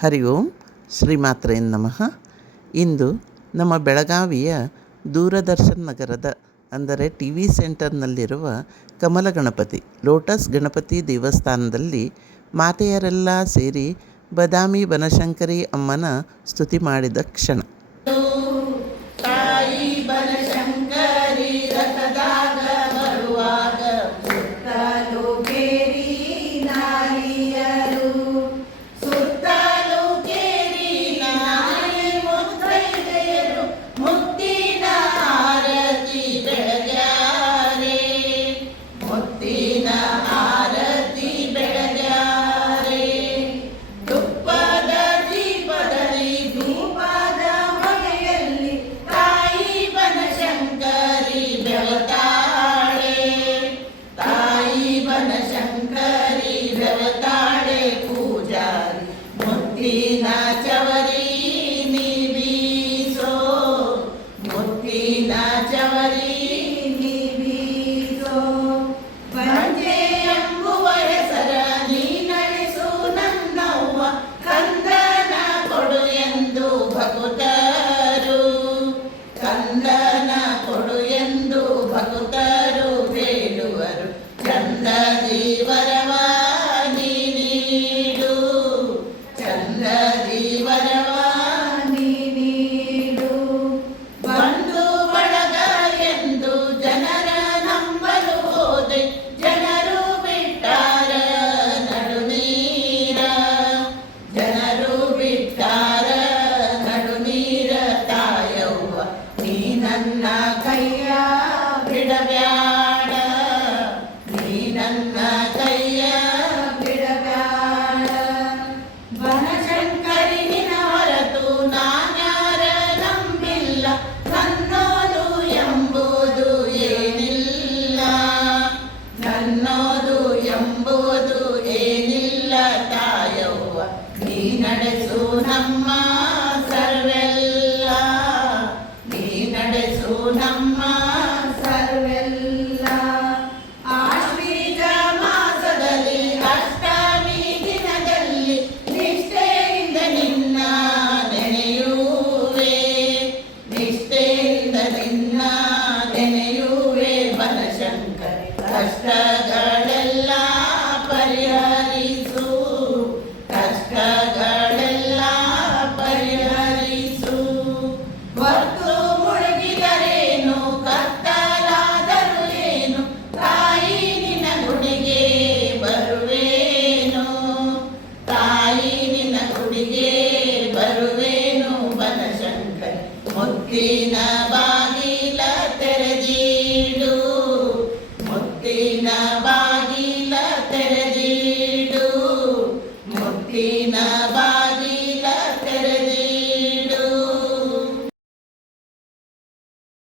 ಹರಿ ಓಂ ಶ್ರೀಮಾತ್ರೇ ನಮಃ. ಇಂದು ನಮ್ಮ ಬೆಳಗಾವಿಯ ದೂರದರ್ಶನ್ ನಗರದ ಅಂದರೆ ಟಿ ವಿ ಸೆಂಟರ್ನಲ್ಲಿರುವ ಕಮಲ ಗಣಪತಿ ಲೋಟಸ್ ಗಣಪತಿ ದೇವಸ್ಥಾನದಲ್ಲಿ ಮಾತೆಯರೆಲ್ಲ ಸೇರಿ ಬದಾಮಿ ಬನಶಂಕರಿ ಅಮ್ಮನ ಸ್ತುತಿ ಮಾಡಿದ ಕ್ಷಣ. ತಾಯಿ ಬನಶಂಕರಿ ರಥದಾಗ ಬರುವಾಗ ಸುತ್ತಲೂ ಕೇರಿ ನಾರಿಯರು, ಸುತ್ತಲೂ ಕೇರಿ ನಾರಿ ಮುತ್ತೈದೆಯರು ಮುತ್ತಿನ ಆರತಿ ಬೆಳಗ್ಯಾರೆ, ಮುತ್ತಿನ ಆರತಿ ಬೆಳಗ್ಯಾರೆ. ತುಪ್ಪದ ದೀಪದಲ್ಲಿ ಧೂಪದ ಹೊಗೆಯಲ್ಲಿ ತಾಯಿ ಬನಶಂಕರಿ ಬೆಳತಾಳೆ, ತಾಯಿ ಬನಶಂಕರಿ ಬೆಳತಾಳೆ. ಪೂಜಾರಿ ಮುತ್ತಿನ ಚವರಿ ನೀ ಬೀಸೋ, ಮುತ್ತಿನ ಚವರಿ ನೀ ಬೀಸೋ. ಬಂಜೆ ಎಂಬುವ ಹೆಸರ ನೀ ನಡೆಸು ನನ್ನವ್ವ, ಕಂದನ ಕೊಡು ಎಂದು ಭಕ್ತರು, ಕಂದನ ಕೊಡು ಎಂದು ಭಕ್ತರು ಬೇಡುವರು. ಚಂದದಿ ವರವ ನೀ ನೀಡು, ಚಂದದಿ ವರವ ನೀ ನೀಡು. ಬಂಧು ಬಳಗ ಎಂದು ಜನರ ನಂಬಲು ಹೋದೆ, ಜನರು ಬಿಟ್ಟಾರ ನಡುನೀರ, ಜನರು ಬಿಟ್ಟಾರ ನಡುನೀರ. ತಾಯವ್ವ ನೀ ನನ್ನ ಕೈಯ ಬಿಡಬ್ಯಾಡ, ನೀ ನನ್ನ ಕೈಯ ಬಿಡಬ್ಯಾಡ. ಬನಶಂಕರಿ ನಿನ ಹೊರತು ನಾನ್ಯಾರ ನಂಬಿಲ್ಲ, ನನ್ನೋದು ಎಂಬುದು ಏನಿಲ್ಲ, ನನ್ನೋದು ಎಂಬುದು ಏನಿಲ್ಲ. ತಾಯವ್ವ ನೀ ನಡೆಸು ನಮ್ಮ ಸರ್ವೆಲ್ಲ, ನೀ ನಡೆಸು ನಮ್ಮ ಸರ್ವೆಲ್ಲ. ಆಶ್ವೀಜ ಮಾಸದಲ್ಲಿ ಅಷ್ಟಮಿ ದಿನದಲ್ಲಿ ನಿಷ್ಠೆಯಿಂದ ನಿನ್ನ ನೆನೆಯುವೆ, ನಿಷ್ಠೆಯಿಂದ ನಿನ್ನ ನೆನೆಯುವೆ. ಬನಶಂಕರಿ ಕಷ್ಟಗಳೆಲ್ಲ ಪರಿಹರಿಸು, ಕಷ್ಟಗಳೆಲ್ಲ ಪರಿಹರಿಸು. ಹೊತ್ತು ಮುಳುಗಿದರೇನು ಕತ್ತಲಾದರೂ ಏನು, ತಾಯಿ ನಿನ್ನ ಗುಡಿಗೆ ಬರುವೇನು, ತಾಯಿ ನಿನ್ನ ಗುಡಿಗೆ ಬರುವೇನು. ಬನಶಂಕರಿ ಮುತ್ತಿನ